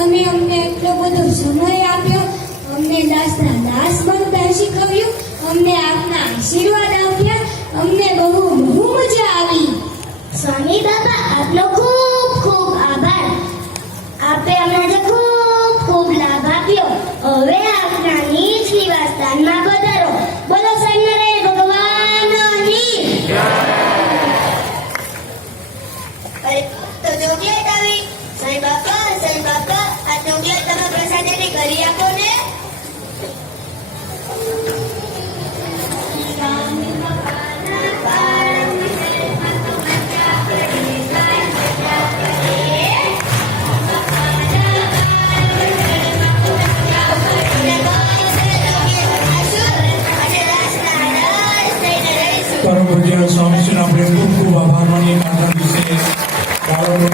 તમે અમને એટલો બધો સમય આપ્યો, અમને દાસના દાસ બનતા શીખવ્યું, અમને આપના આશીર્વાદ આપ્યા, અમને બહુ મજા આવી. સ્વામી બાબા, આપનો ખૂબ ખૂબ આભાર. આપે અમને ખૂબ ખૂબ લાભ આપ્યો. હવે આપના નીચ નિવાસસ્થાનમાં પધારો. બોલો સત્યનારાયણ ભગવાનની જય. અરે તો ચોકલેટ આવી. સાંઈ બાપા, આ ચોકલેટ તમે પ્રસાદની કરી આપો ને. પરમ પૂજ્ય સ્વામીજીનો આપણે ખૂબ ખૂબ આભાર માનીએ. આજના દિવસે બાળકો